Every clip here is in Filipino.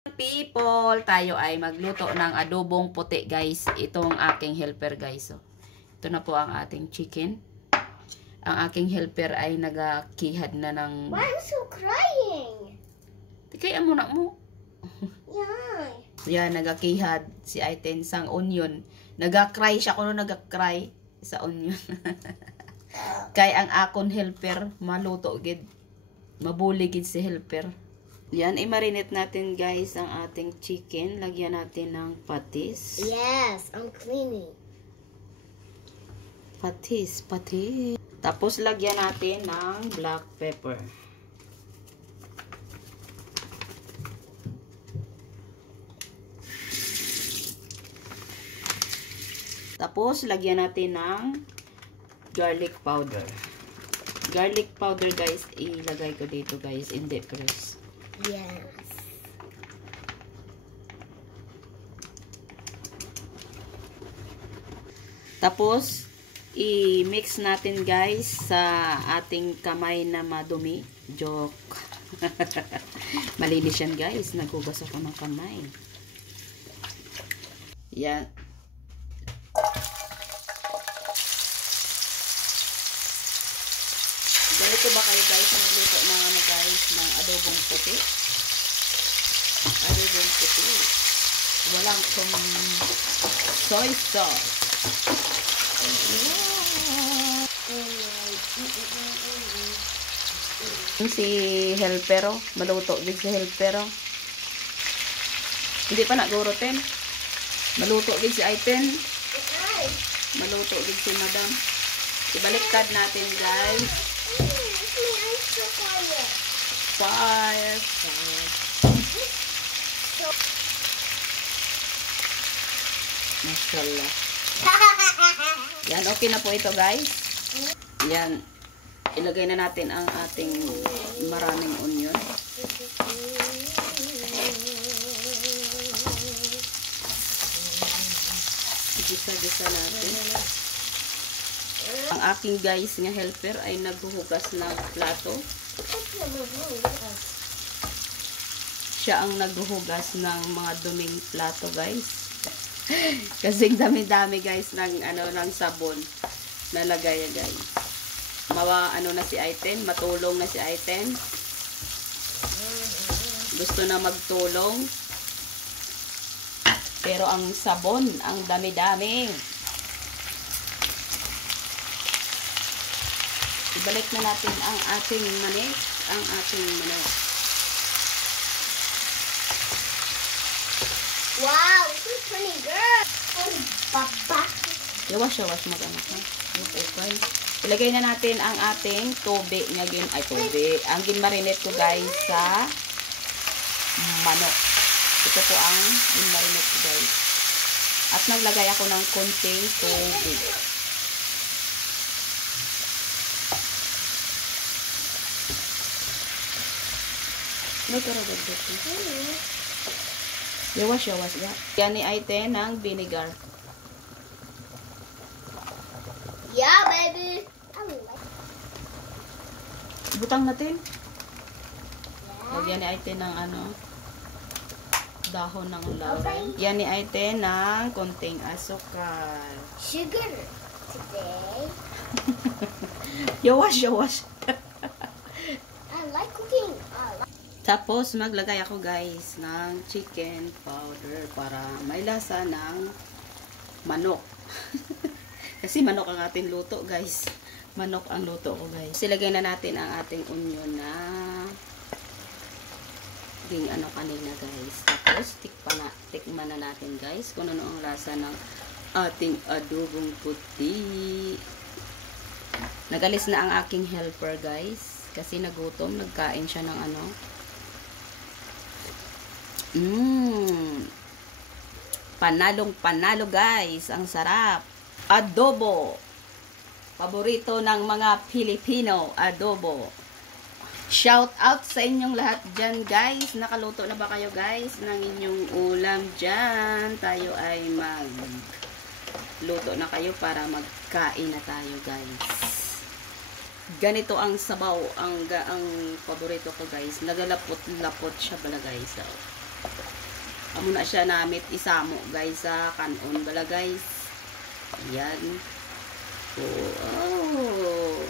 People, tayo ay magluto ng adobong puti guys. Itong aking helper guys. So, ito na po ang ating chicken. Ang aking helper ay nagakihad na ng... Why am I so crying? Kaya muna mo. Yan. Yan, nagakihad si Aiten sang onion. Nagakry siya kuno nagakry sa onion. Kay ang akon helper maluto gid. Mabuligid si helper. Yan, i-marinate natin guys ang ating chicken. Lagyan natin ng patis. Yes, I'm cleaning. Patis. Tapos lagyan natin ng black pepper. Tapos lagyan natin ng garlic powder. Garlic powder guys, ilagay ko dito guys, in the press. Yes. Tapos, i-mix natin guys sa ating kamay na madumi. Joke. Malinis yan guys. Naghugas ako ng kamay. Yan. Ganito ba kayo guys na magluto ng ano guys ng adobong puti? Adobong puti. Walang soy sauce. Si helpero, maluto din si helpero. Hindi pa nagurutin. Maluto din si Aiten. Maluto din si madam. Ibaliktad natin guys. Fire. Mashallah. Yan, okay na po ito guys. Yan. Ilagay na natin ang ating maraming onion. Gisa-gisa natin. Ang aking guys nga helper ay naghuhugas ng plato. Siya ang naghuhugas ng mga duming plato guys. Kasi dami-dami guys ng ng sabon nalagay guys. Ano na si Aiten, matulong na si Aiten. Gusto na magtulong. Pero ang sabon, ang dami-dami. Ibalik na natin ang ating manik, Wow, this is pretty good. Papa. Yawas mag-anak ha. Okay. Ilagay na natin ang ating tubig nga tubig. Ang ginmarinate ko guys sa manok. Ito po ang ginmarinate ko guys. At naglagay ako ng konting tubig. Yawas ya. Yan ni Aiten ng vinegar. Yeah, baby. Butang natin. Lagyan ni Aiten ng dahon ng laurel. Yan ni Aiten ng konting asukal. Sugar today. Yawas. I like cooking. Tapos maglagay ako guys ng chicken powder para may lasa ng manok. Kasi manok ang ating luto guys. Manok ang luto ko guys. Silagay na natin ang ating onion na kanina guys. Tapos tikman na natin guys kung ano ang lasa ng ating adobong puti. Nagalis na ang aking helper guys. Kasi nagutom. Nagkain siya ng Panalong-panalo guys. Ang sarap. Adobo. Paborito ng mga Pilipino. Adobo. Shout out sa inyong lahat dyan guys. Nakaluto na ba kayo guys ng inyong ulam dyan? Tayo ay magluto na kayo para magkain na tayo guys. Ganito ang sabaw. Ang paborito ko guys. Nagalapot-lapot siya pala guys. So, Amo na siya namit isamo guys sa kanon bala guys. Ayan. Oh.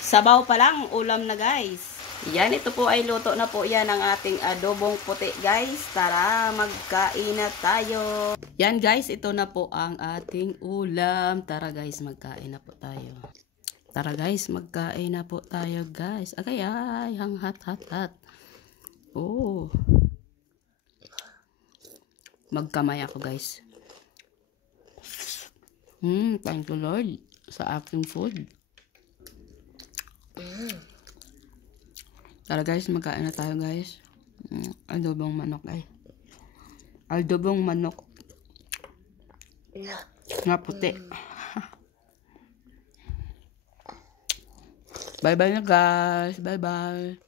Sabaw pa lang ulam na guys. Yan, ito po ay luto na po yan ang ating adobong puti guys. Tara, magkain na tayo. Yan guys, ito na po ang ating ulam. Tara guys, magkain na po tayo. Tara guys, magkain na po tayo guys. Agay ay, hang hat. Oh. Magkamay ako guys. Thank you Lord sa aking food. Tara guys, magkain na tayo guys. Adobong manok ay. Adobong manok. Na puti. Bye bye na guys. Bye bye.